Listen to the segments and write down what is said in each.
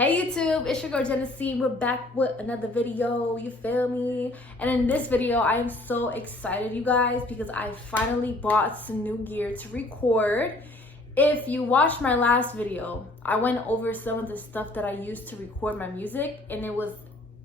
Hey YouTube, it's your girl Jennesydream. We're back with another video, you feel me? And in this video, I am so excited, you guys, because I finally bought some new gear to record. If you watched my last video, I went over some of the stuff that I used to record my music, and it was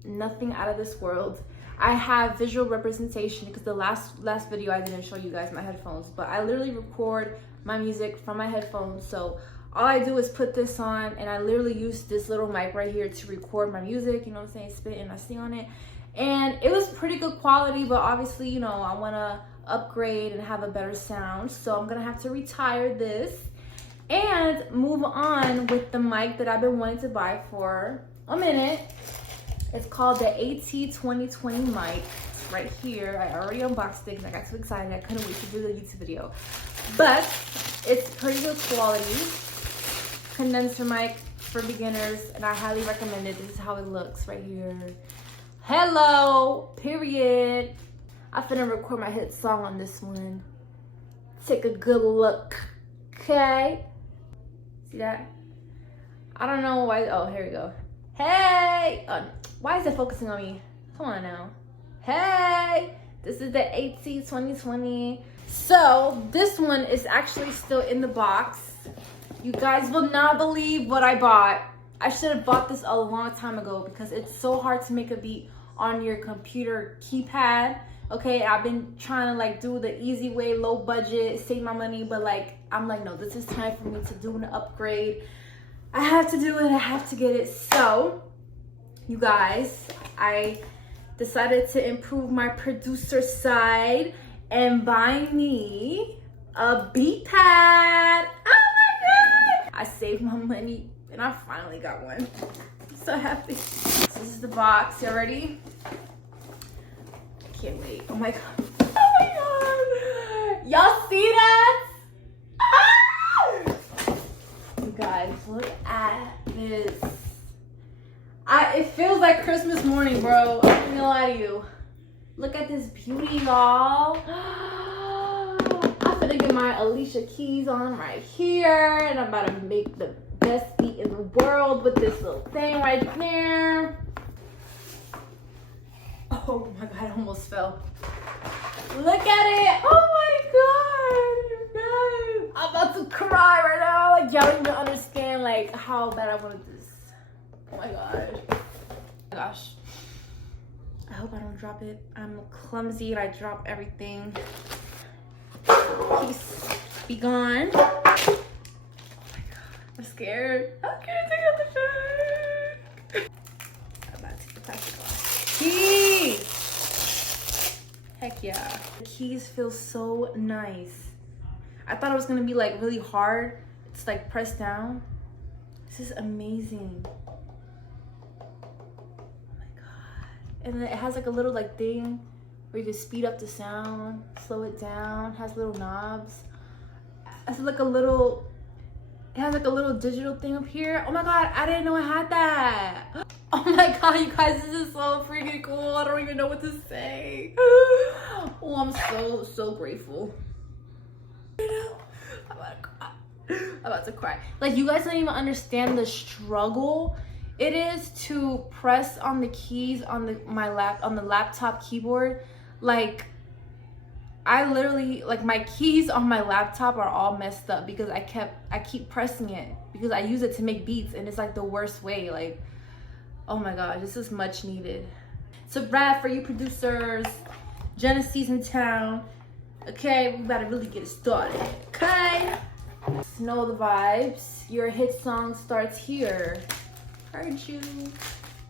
nothing out of this world. I have visual representation because the last video I didn't show you guys my headphones, but I literally record my music from my headphones. So all I do is put this on, and I literally use this little mic right here to record my music, you know what I'm saying, spit and I sing on it. And it was pretty good quality, but obviously, you know, I want to upgrade and have a better sound. So I'm going to have to retire this and move on with the mic that I've been wanting to buy for a minute. It's called the AT2020 mic. It's right here. I already unboxed it because I got too excited. I couldn't wait to do the YouTube video. But it's pretty good quality. Condenser mic for beginners, and I highly recommend it. This is how it looks right here. Hello, period. I'm finna record my hit song on this one. Take a good look, okay? See that? I don't know why. Oh, here we go. Hey, why is it focusing on me? Come on now. Hey, this is the AT2020. So this one is actually still in the box. You guys will not believe what I bought. I should have bought this a long time ago because it's so hard to make a beat on your computer keypad. Okay, I've been trying to like do the easy way, low budget, save my money, but like I'm like, no, this is time for me to do an upgrade. I have to do it, I have to get it. So, you guys, I decided to improve my producer side and buy me a beat pad. I saved my money and I finally got one. I'm so happy. So this is the box. You ready? Can't wait. Oh my god. Oh my god. Y'all see that? Ah! You guys, look at this. It feels like Christmas morning, bro. I'm not gonna lie to you. Look at this beauty, y'all. I'm gonna get my Alicia keys on right here, and I'm about to make the best beat in the world with this little thing right there. Oh my god, I almost fell. Look at it. Oh my god, you guys. I'm about to cry right now. Like, y'all don't even understand like how bad I wanted this. Oh my god. Oh my gosh. I hope I don't drop it. I'm clumsy and I drop everything. Please be gone. Oh my god, I'm scared. I'm scared to take out the bag. I'm about to take the plastic off. Keys! Heck yeah. The keys feel so nice. I thought it was gonna be like really hard. It's like pressed down. This is amazing. Oh my god. And then it has like a little like thing where you can speed up the sound, slow it down, has little knobs. It's like it has like a little digital thing up here. Oh my god, I didn't know I had that. Oh my god, you guys, this is so freaking cool. I don't even know what to say. Oh, I'm so grateful. I'm about to cry. Like, you guys don't even understand the struggle it is to press on the keys on the laptop keyboard. Like, I literally, like, my keys on my laptop are all messed up because I keep pressing it because I use it to make beats, and it's like the worst way. Like, oh my god, this is much needed. So Brad, for you producers, Jennesy's in town. Okay, we gotta really get it started. Okay, know the vibes. Your hit song starts here. Heard you.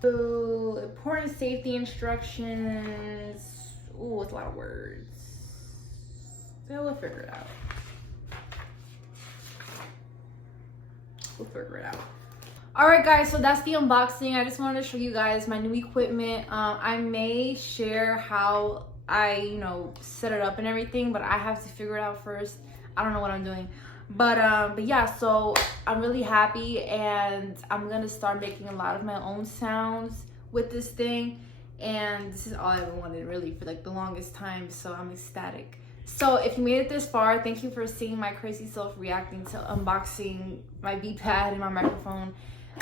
So, important safety instructions. Ooh, it's a lot of words. So we'll figure it out. We'll figure it out. All right, guys, so that's the unboxing. I just wanted to show you guys my new equipment. I may share how I, you know, set it up and everything, but I have to figure it out first. I don't know what I'm doing. But yeah, so I'm really happy, and I'm gonna start making a lot of my own sounds with this thing, and this is all I ever wanted really for like the longest time, so I'm ecstatic. So if you made it this far, thank you for seeing my crazy self reacting to unboxing my beat pad and my microphone.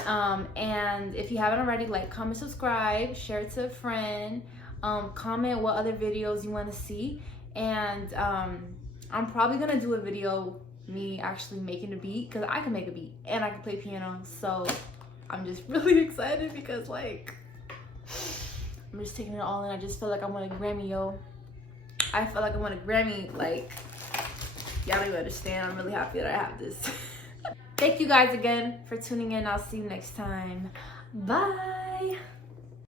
And if you haven't already, like, comment, subscribe, share it to a friend, comment what other videos you want to see. And I'm probably gonna do a video me actually making a beat, because I can make a beat and I can play piano. So I'm just really excited because, like, I'm just taking it all in. I just feel like I want a Grammy, yo. I feel like I want a Grammy. Like, y'all don't even understand. I'm really happy that I have this. Thank you guys again for tuning in. I'll see you next time. Bye.